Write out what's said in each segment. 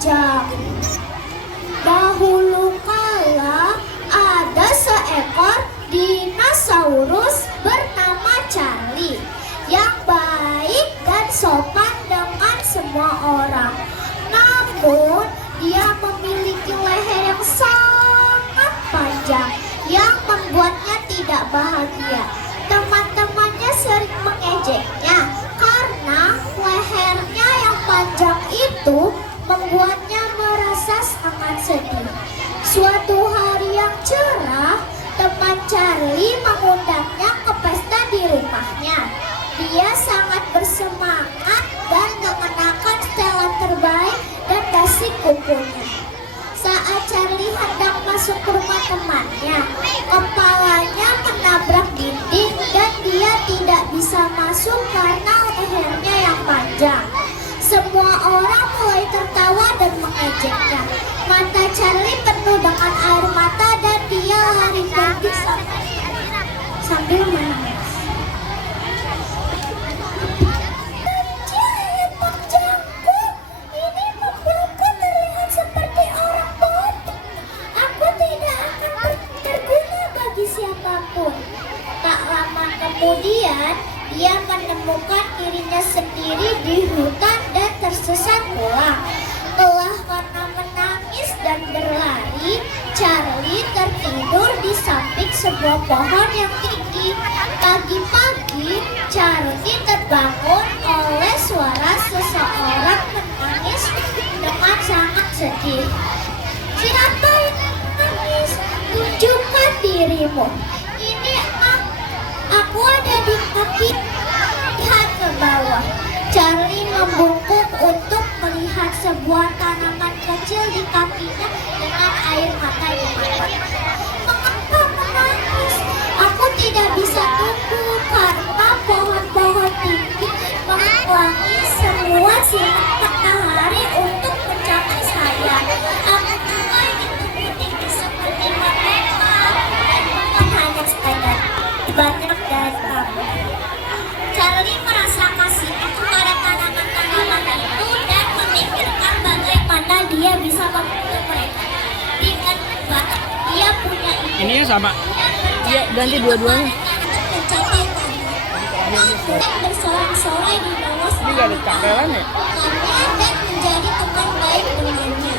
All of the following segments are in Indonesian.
panjang. Dahulu kala ada seekor dinosaurus bernama Charlie yang baik dan sopan dengan semua orang. Namun dia memiliki leher yang sangat panjang yang membuatnya tidak bahagia. Teman-temannya sering mengejeknya karena lehernya yang panjang itu membuatnya merasa sangat sedih. Suatu hari yang cerah, teman Charlie mengundangnya ke pesta di rumahnya. Dia sangat bersemangat dan mengenakan setelan terbaik dan dasi kukunya. Saat Charlie hendak masuk ke rumah temannya, kepalanya menabrak dinding dan dia tidak bisa masuk karena lehernya yang panjang. Semua orang mulai tertawa dan mengejeknya. Mata Charlie penuh dengan air mata dan dia lari pergi sambil menangis. Tak lama kemudian, dia menemukan dirinya sendiri di hutan dan tersesat pulang. Karena menangis dan berlari, Charlie tertidur di samping sebuah pohon yang tinggi. Pagi-pagi, Charlie terbangun oleh suara seseorang menangis dengan sangat sedih. Siapa yang menangis? Tunjukkan dirimu. Ini aku ada di kaki. Lihat ke bawah. Charlie membungkuk untuk melihat sebuah tanaman kecil di kakinya dengan air mata di mata. Mengapa menangis? Aku tidak bisa tumbuh karena pohon-pohon tinggi menghalangi semua sinar matahari untuk mencapai saya. Aku juga ingin tumbuh tinggi seperti mereka dan bukan hanya sekadar banyak dari kamu. Charlie merasa kasihan kepada tanaman-tanaman itu dan memikirkan bagaimana dia bisa membantu mereka. Dengan bakat dia punya ide. Ini yang sama. Iya, ganti dua-duanya. Mencapai tanah. Bersorak-sorai di bawah Ini gak ada cakelan ya? dan menjadi teman baik dengannya.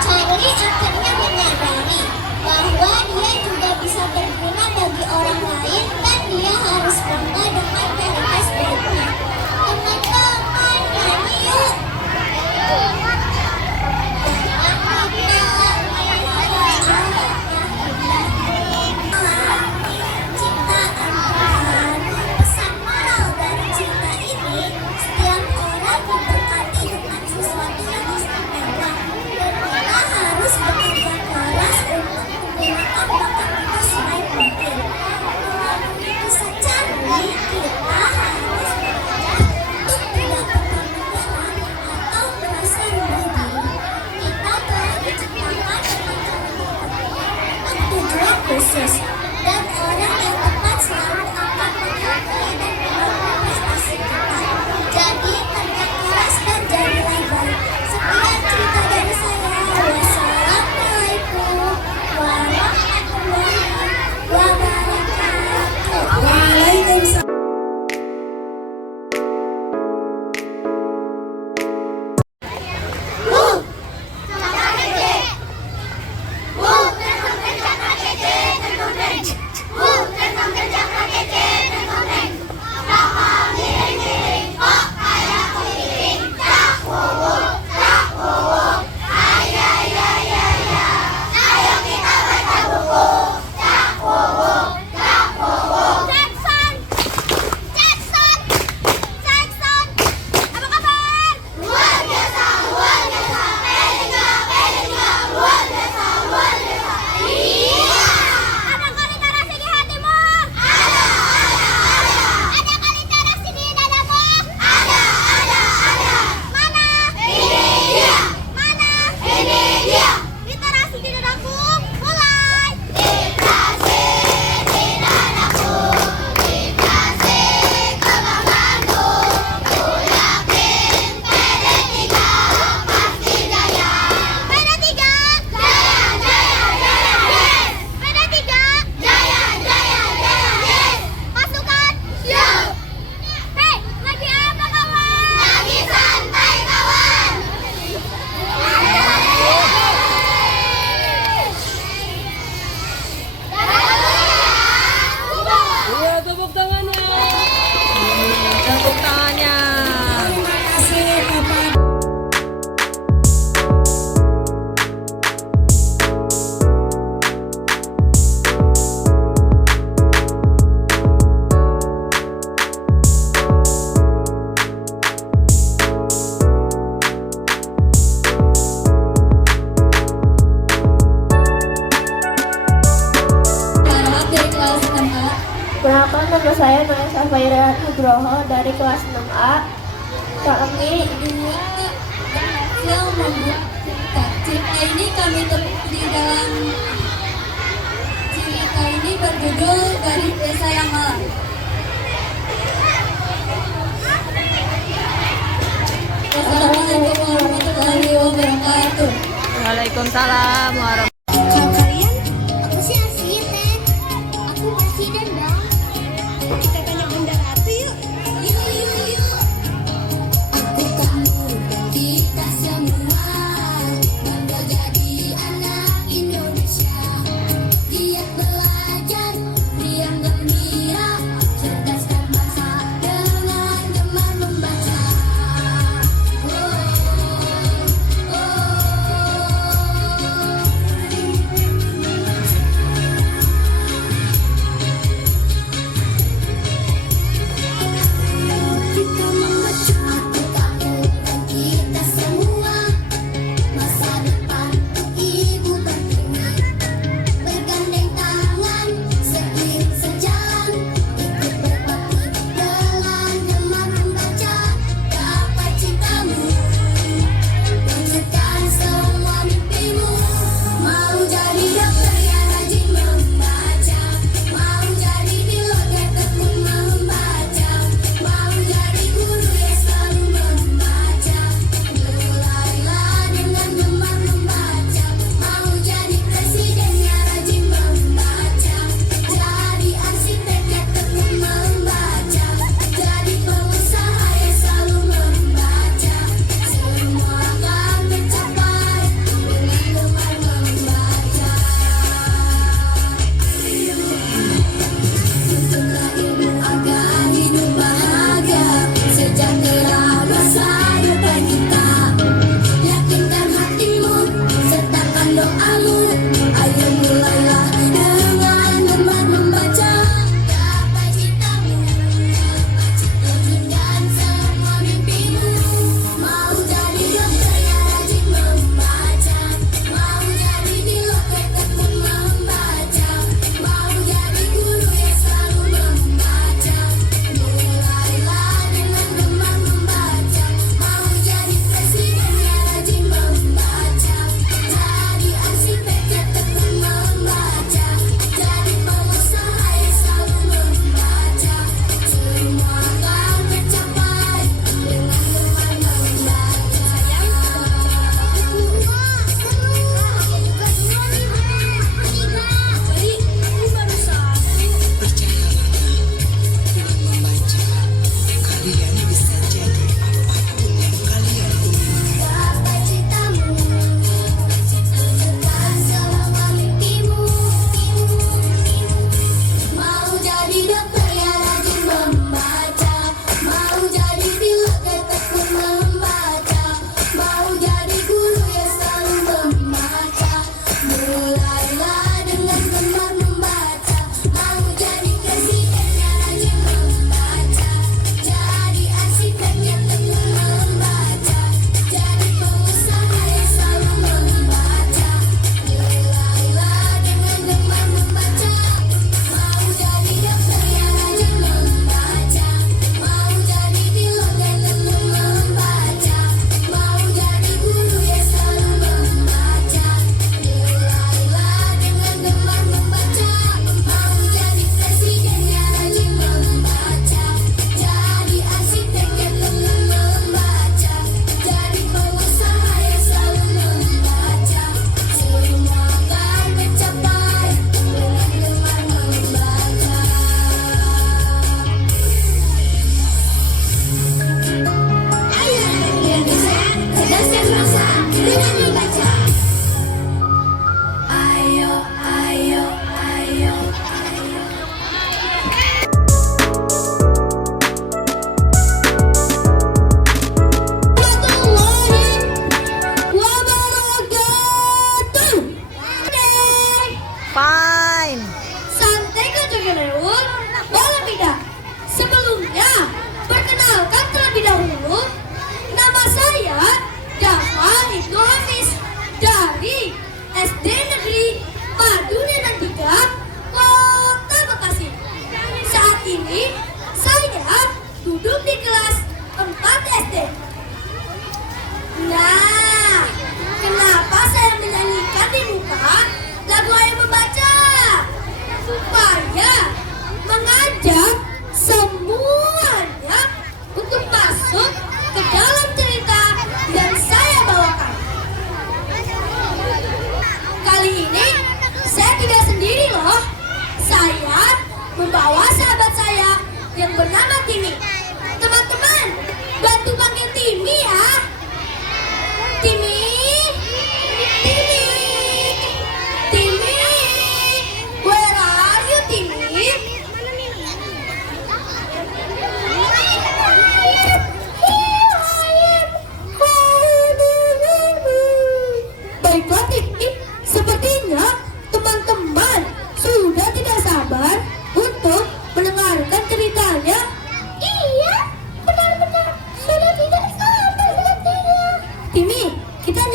Charlie akhirnya menyadari bahwa dia juga bisa berguna bagi orang lain dan dia harus bangga dengan kualitas baiknya. Teman-teman, nyanyi yuk! Pesan moral dari cerita ini, setiap orang diberkati nama saya Naya Safaira Nugroho dari kelas 6A. Kami yang membuat cerita ini kami temui di dalam cerita ini berjudul Dari Desa Yang Malang. Wassalamualaikum warahmatullahi wabarakatuh. Waalaikumsalam warahmatullahi. Kalau kalian, aku sih arsitek. Aku presiden dong. Kita tanya Bunda Ratu yuk. Yuk. Aku kamu dan kita semua bangga jadi anak Indonesia. Giat belajar, riang gembira, cerdaskan bangsa dengan gemar membaca.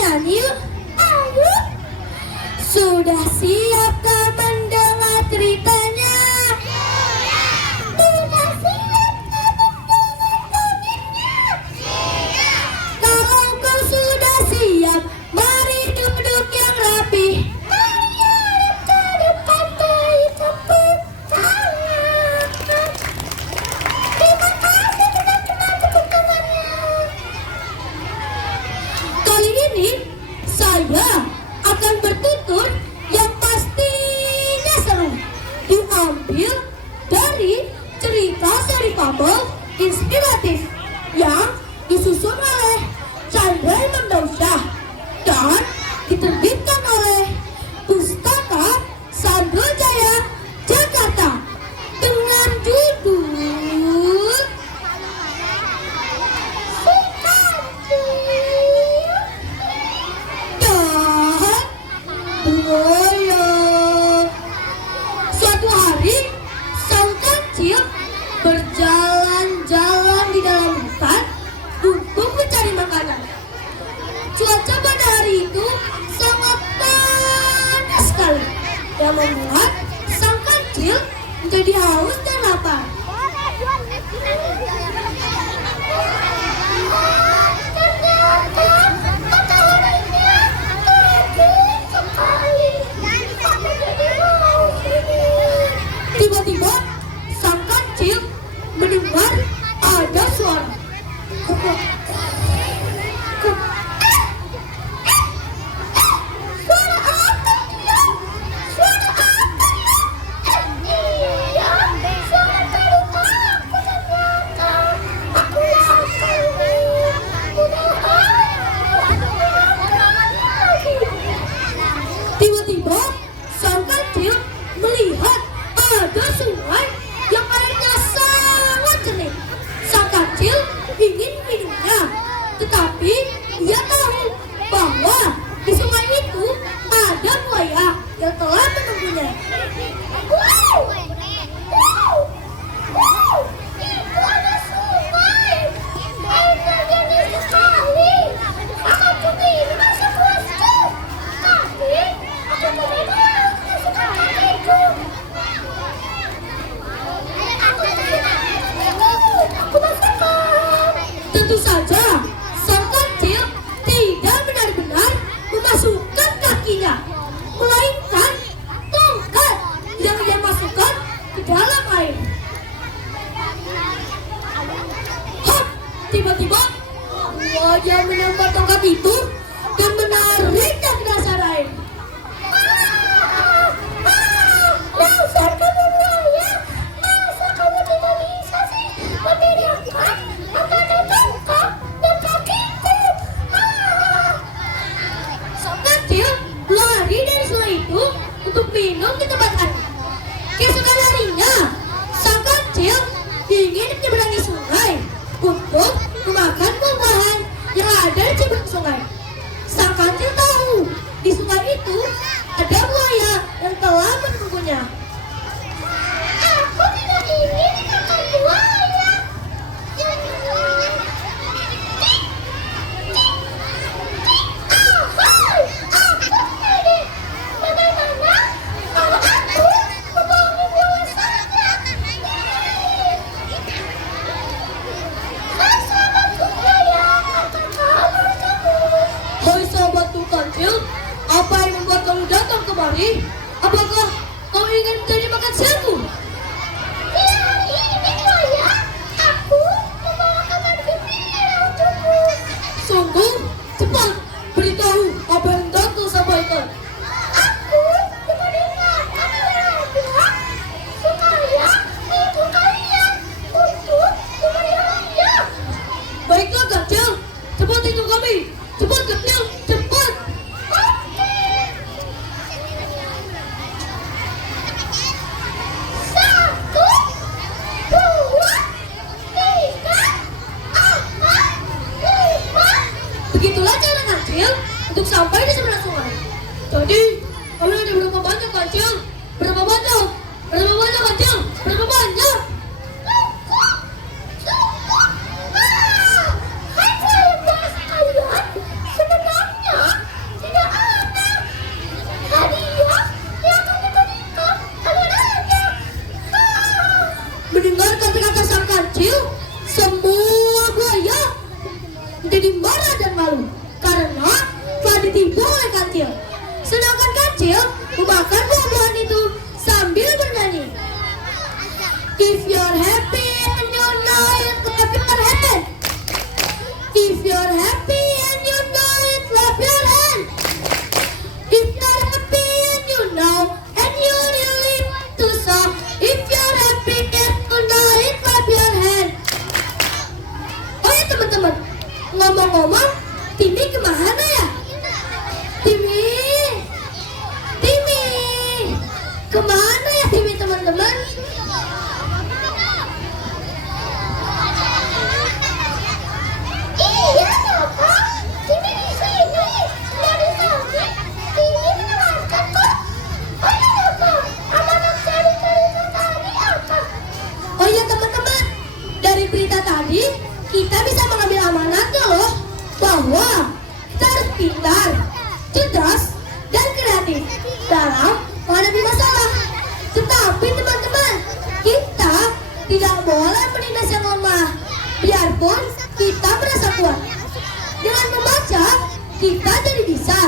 nyanyi yuk. Ayo. Sudah siapkah mendengar ceritanya? Sudah siapkah mendengar dongengnya? Kalau kau sudah siap, mari duduk yang rapi. Mari hadap ke depan, beri tepuk tangan. Terima kasih teman-teman tepuk tangannya. Kali ini saya akan bertutur yang pastinya seru, diambil dari cerita seri fabel inspiratif yang disusun oleh Chandra Imam Dausyah dan diterbitkan oleh Pustaka Sandro Jaya Jakarta dengan judul Si Kancil dan Buaya. Suatu hari, sang kancil berjalan-jalan di dalam hutan untuk mencari makanan. Cuaca pada hari itu sangat panas sekali yang membuat sang kancil menjadi haus dan lapar. Tiba-tiba sang kancil mendengar ada suara. Suara apa dia? Suara apa ya? Iya, suara talut aku ternyata. Aku lapar nih. Tiba-tiba sang kancil melihat ada sungai yang airnya sangat jernih. Sang kancil ingin minumnya, tetapi ia tahu bahwa di sungai itu ada buaya yang telah menunggunya. Wow! Wow! Wow! Itu ada sungai. Airnya jernih sekali. Akan ku minum sepuasku. Tapi aku tidak mau masukkan kakiku. Tentu saja, sang kancil tidak benar-benar memasukkan kakinya, melainkan tongkat yang ia masukkan ke dalam air. Hop! Tiba-tiba, buaya menangkap tongkat itu dan menariknya ke dasar air. Dasar kamu buaya! Masa kamu tidak bisa sih membedakan antara tongkat dan kakiku? Sang kancil lari dari sungai itu untuk minum di tempat air. Keesokan harinya, sang kancil ingin menyeberangi sungai untuk memakan buah-buahan yang ada di seberang sungai. Sang kancil tahu di sungai itu ada buaya yang telah menunggunya. Aku tidak ingin makan buaya. Ahai, aku ini. Bagaimana kalau aku membawa buaya saja? Hai sahabatku buaya, apa kabar kamu? Hai sahabatku kancil, apa yang membuat kamu datang kemari? Apakah kau ingin menjadi makan siangku? Ya, ini buaya. Aku membawa kabar gembira untukmu. Sungguh? Cepat, beritahu apa yang hendak kau sampaikan. Aku memperingatkan Anda supaya ibu kalian untuk memberi hadiah. Baiklah kancil, cepat itu kami. Cepat kancil, cepat. Oke. Satu, dua, tiga, empat, lima. Begitulah cara kancil untuk sampai di seberang sungai. Jadi, kalian ada berapa banyak kancil? Berapa banyak? Berapa banyak kancil? Berapa banyak? Hai sahabat kalian, sebenarnya ditipu oleh kancil. Sedangkan kancil memakan buah-buahan itu sambil bernyanyi. If you're happy and you know it, clap your hand. If you're happy and you know it, clap your hand. If you're happy and you know and you really want to song, if you're happy and you know it, clap your hand. Oh ya teman-teman, ngomong-ngomong, Timi kemana ya? Timi, kemana ya Timi teman-teman? Iya, Papa. Timi di sini. Dari tadi, Timi mendengarkan kok. Oh iya, Papa. Amanat dari cerita tadi apa? Oh iya teman-teman, dari berita tadi kita bisa mengambil amanatnya loh, bahwa kita harus pintar, cerdas, dan kreatif dalam menghadapi masalah. Tetapi teman-teman, kita tidak boleh menindas yang lemah, biarpun kita merasa kuat. Dengan membaca, kita jadi bisa.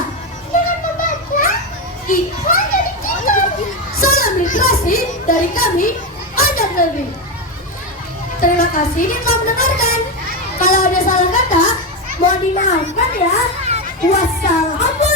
Dengan membaca, Kita jadi kita. salam literasi dari kami, Adat Negeri. Terima kasih yang telah mendengarkan. Kalau ada salah kata, mohon dimaafkan ya. Wassalamualaikum.